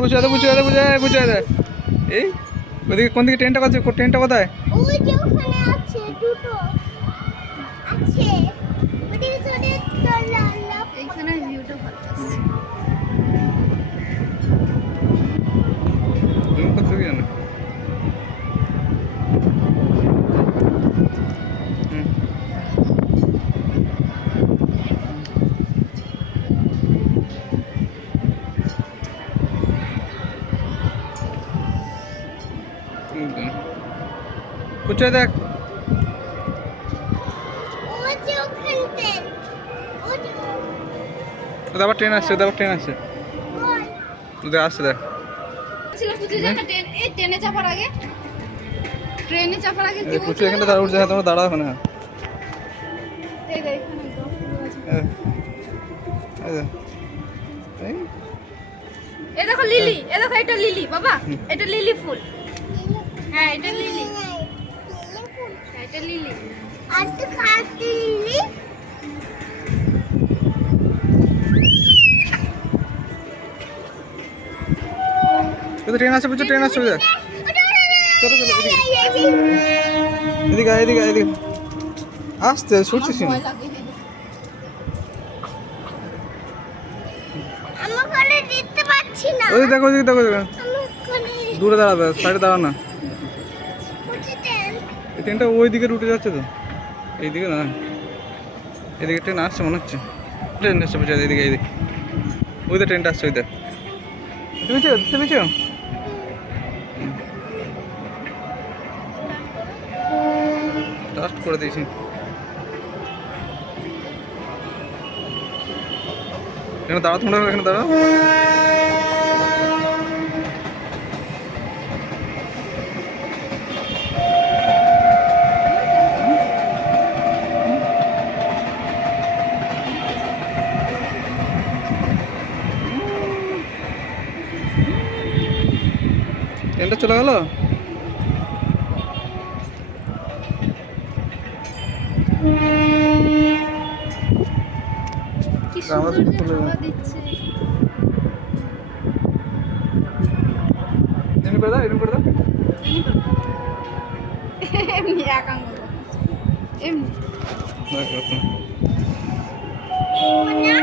বুঝে দে এই ওদিকে কোন দিকে ট্রেনটা আছে? ট্রেনটা কোথায়? ওই যে ওখানে আছে দুটো আছে ওদিকে চলে চল এইখানে ভিউটা ভালো আসছে। তুমি কত দূর জানো? কোথায় দেখ ওই যে ওখানে ওই যে ওদের আবার ট্রেন আসছে ওই ওদের আসছে দেখ ছিল পুজো জায়গা ট্রেন এই ট্রেনে চাপার আগে কি পুচু এখানে দাঁড়া উঠছে তোমরা দাঁড়াও না এই দেখ এখানে তো এই দেখো লিলি, এই দেখো এটা লিলি বাবা, এটা লিলি ফুল। হ্যাঁ এটা লিলি, এটা লিলি। আর তো খাচ্ছিলি ট্রেন আসছে পুচু ট্রেন আসছে দেখ চলো এদিকে আসতে ছুটছিস না ভয় লাগে। আমি ওখানে দেখতে পাচ্ছি না ওই দেখো আমি ওখানে দূরে দাঁড়াবে সাইডে দাঁড়া না বুঝতে এই ট্রেনটা ওই দিকে রুটে যাচ্ছে তো এইদিকে না এদিকে ট্রেন আসছে মনে হচ্ছে ট্রেন আসছে বুঝে এইদিকে ওই তো ট্রেনটা আসছে ওই দেখ তুমি স্টার্ট করে দিয়েছি এখানে দাঁড়া তোমরা এখানে দাঁড়া ট্রেনটা চলে গেল কি আমরা সুন্দর শুধু হাওয়া দিচ্ছে। এমনি করে দাও এমনি একাঙ্গ এমনি দেখ, না